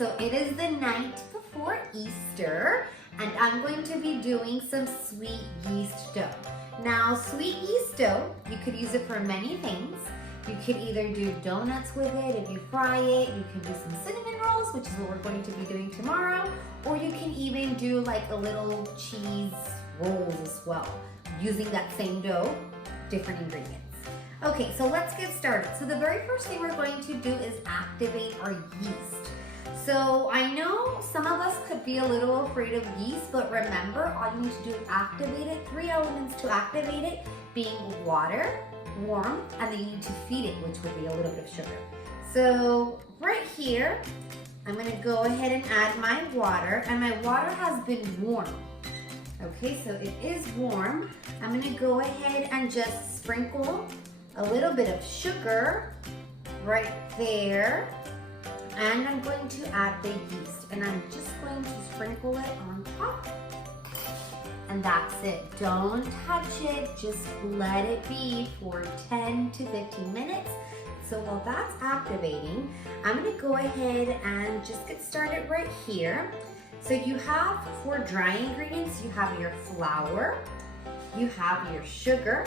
so it is the night before Easter, and I'm going to be doing some sweet yeast dough. Now, sweet yeast dough, you could use it for many things. You could either do donuts with it if you fry it. You can do some cinnamon rolls, which is what we're going to be doing tomorrow. Or you can even do like a little cheese rolls as well, using that same dough, different ingredients. Okay, so let's get started. So the very first thing we're going to do is activate our yeast. So I know some of us could be a little afraid of yeast, but remember, all you need to do is activate it. 3 elements to activate it being water, warm, and then you need to feed it, which would be a little bit of sugar. So right here, I'm gonna go ahead and add my water, and my water has been warm. Okay, so it is warm. I'm gonna go ahead and just sprinkle a little bit of sugar right there. And I'm going to add the yeast, and I'm just going to sprinkle it on top. And that's it. Don't touch it, just let it be for 10 to 15 minutes. So while that's activating, I'm gonna go ahead and just get started right here. So you have, for dry ingredients, you have your flour, you have your sugar,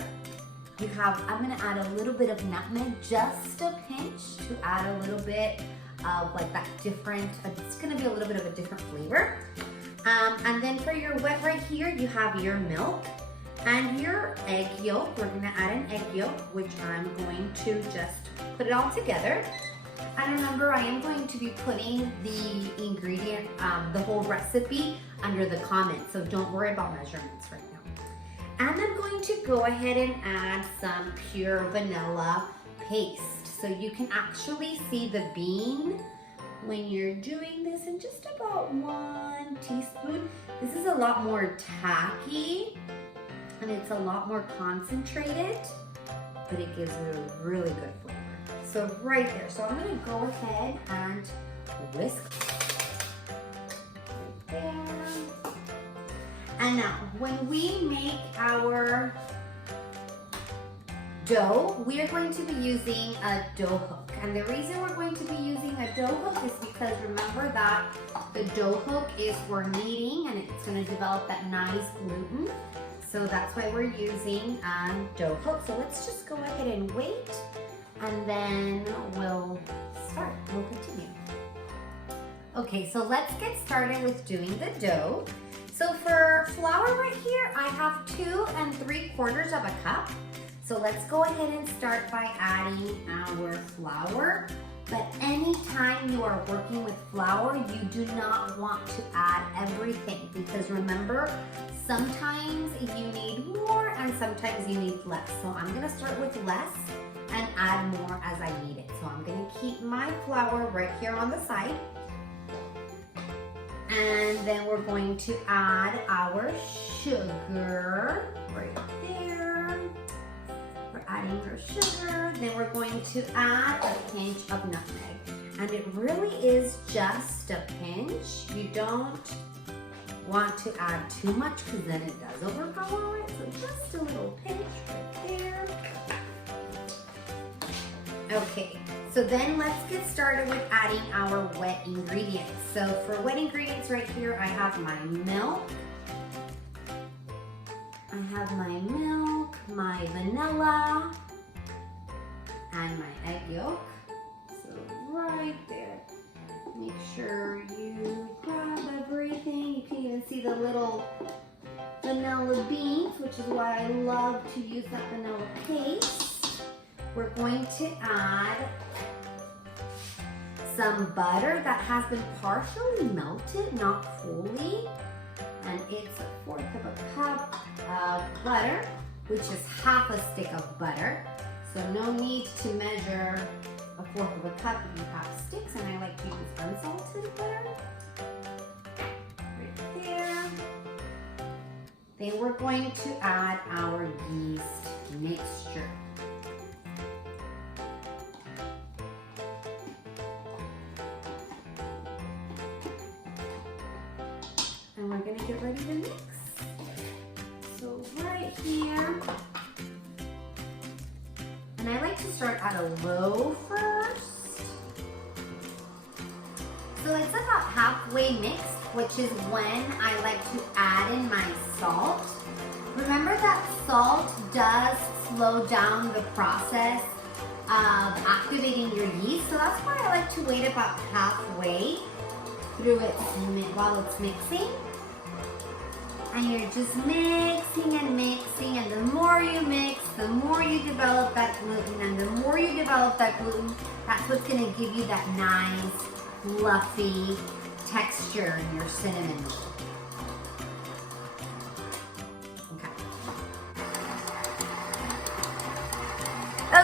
you have, I'm gonna add a little bit of nutmeg, just a pinch, to add a little bit of like that different, it's gonna be a little bit of a different flavor. And then for your wet right here, you have your milk and your egg yolk. We're gonna add an egg yolk, which I'm going to just put it all together. And remember, I am going to be putting the ingredient, the whole recipe under the comments, so don't worry about measurements right now. And I'm going to go ahead and add some pure vanilla paste. So you can actually see the bean when you're doing this in just about 1 teaspoon. This is a lot more tacky and it's a lot more concentrated, but it gives it a really good flavor. So right there, so I'm gonna go ahead and whisk right there. And now, when we make our dough, we are going to be using a dough hook. And the reason we're going to be using a dough hook is because remember that the dough hook is for kneading and it's going to develop that nice gluten. So that's why we're using a dough hook. So let's just go ahead and wait, and then we'll start. We'll continue. Okay, so let's get started with doing the dough. So for flour right here, I have 2 3/4 of a cup. So let's go ahead and start by adding our flour. But anytime you are working with flour, you do not want to add everything, because remember, sometimes you need more and sometimes you need less. So I'm gonna start with less and add more as I need it. So I'm gonna keep my flour right here on the side. And then we're going to add our sugar right there. We're adding our sugar. Then we're going to add a pinch of nutmeg. And it really is just a pinch. You don't want to add too much because then it does overpower it. So just a little pinch right there. Okay, so then let's get started with adding our wet ingredients. So for wet ingredients right here, I have my milk. I have my milk, my vanilla, and my egg yolk. So right there, make sure you grab everything. You can even see the little vanilla beans, which is why I love to use that vanilla paste. We're going to add some butter that has been partially melted, not fully. And it's 1/4 of a cup of butter, which is half a stick of butter. So no need to measure 1/4 of a cup if you have sticks, and I like to use unsalted butter. Right there. Then we're going to add our yeast mixture. And we're gonna get ready to mix. So right here, and I like to start at a low first. So it's about about halfway mixed, which is when I like to add in my salt. Remember that salt does slow down the process of activating your yeast, so that's why I like to wait about halfway through it while it's mixing. And you're just mixing, and the more you mix, the more you develop that gluten, and the more you develop that gluten, that's what's gonna give you that nice, fluffy texture in your cinnamon roll.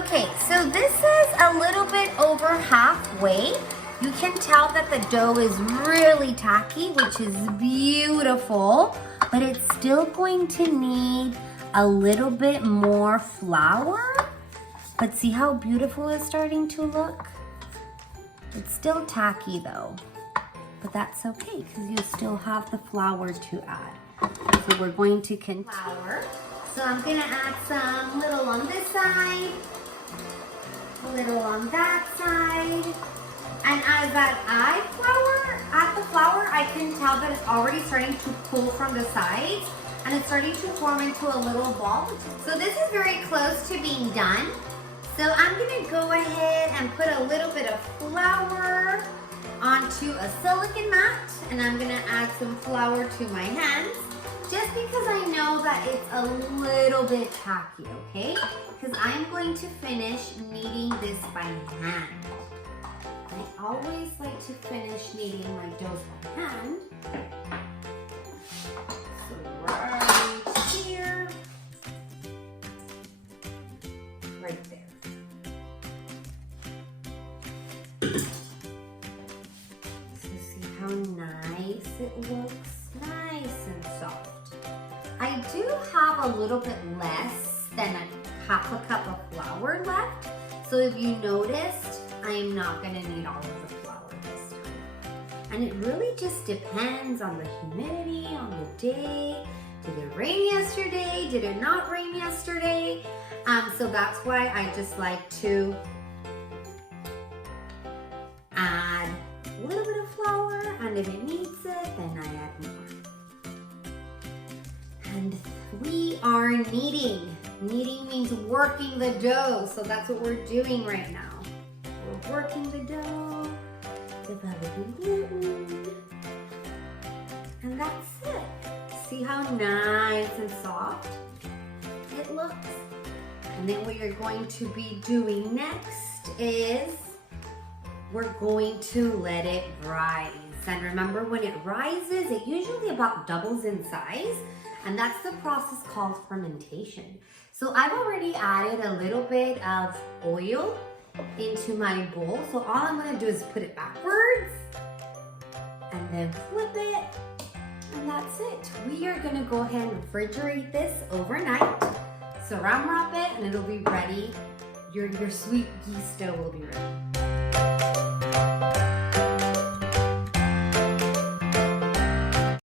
Okay, so this is a little bit over halfway. You can tell that the dough is really tacky, which is beautiful, but it's still going to need a little bit more flour. But see how beautiful it's starting to look? It's still tacky though, but that's okay because you still have the flour to add. So we're going to flour. So I'm gonna add some little on this side, a little on that side. And as I add the flour, I can tell that it's already starting to pull from the sides and it's starting to form into a little ball. So this is very close to being done. So I'm gonna go ahead and put a little bit of flour onto a silicone mat, and I'm gonna add some flour to my hands, just because I know that it's a little bit tacky, okay? Because I'm going to finish kneading this by hand. I always like to finish kneading my doughs by hand. So right here, right there. So see how nice it looks? Nice and soft. I do have a little bit less than half a cup of flour left. So if you noticed, I am not gonna need all of the flour this time. And it really just depends on the humidity, on the day. Did it rain yesterday? Did it not rain yesterday? So that's why I just like to add a little bit of flour, and if it needs it, then I add more. And we are kneading. Kneading means working the dough, so that's what we're doing right now. We're working the dough, developing gluten, and that's it. See how nice and soft it looks? And then what you're going to be doing next is we're going to let it rise. And remember, when it rises, it usually about doubles in size, and that's the process called fermentation. So I've already added a little bit of oil into my bowl. So all I'm gonna do is put it backwards and then flip it, and that's it. We are gonna go ahead and refrigerate this overnight, saran wrap it, and it'll be ready. Your sweet yeast dough will be ready.